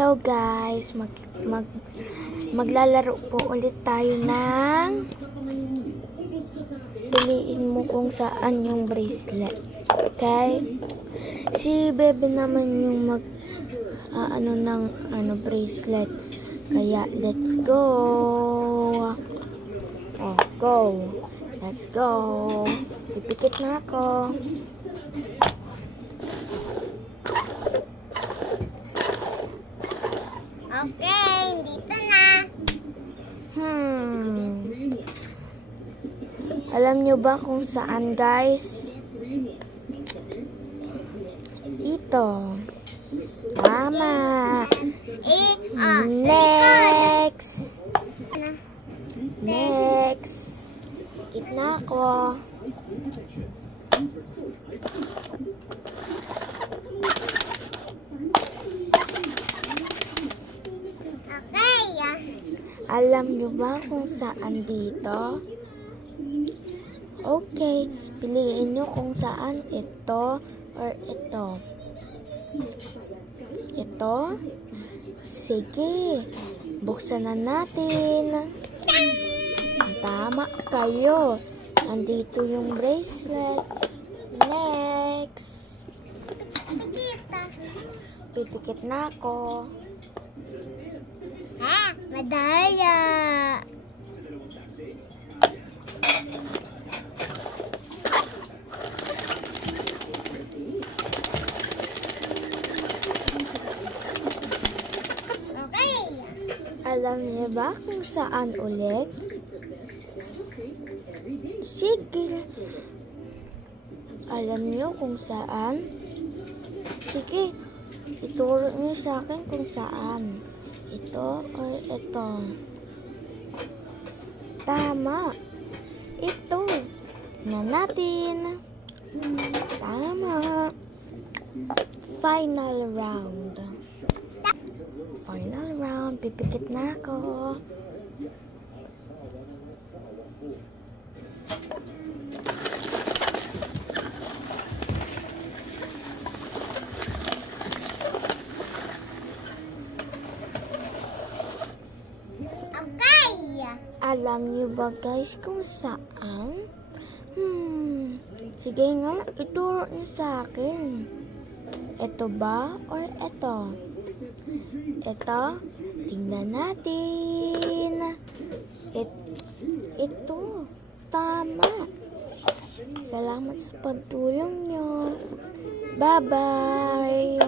Hello guys, maglalaro po ulit tayo ng piliin mo kung saan yung bracelet. Okay? Si Bebe naman yung bracelet. Kaya let's go. Oh, go. Let's go. Pipikit na ako. Okay, dito na. Alam nyo ba kung saan, guys? Ito. Tama. Next. Next. Gitna ko. Alam nyo ba kung saan dito? Okay, piliin nyo kung saan ito or ito. Ito? Sige, buksan na natin. Tama kayo. Andito yung bracelet. Next. Pipikit na ako. Madaya. Okay. Alam niyo ba kung saan ulit? Sige. Alam niyo kung saan? Sige. Ituro niyo sa akin kung saan. Ito or ito? Tama. Ito. Na natin. Tama. Final round. Final round. Pipikit na ako. Alam niyo ba guys kung saan? Sige nga, ituro niyo sa akin. Ito ba or ito? Ito? Tingnan natin. Ito. Tama. Salamat sa pagtulong niyo. Bye-bye.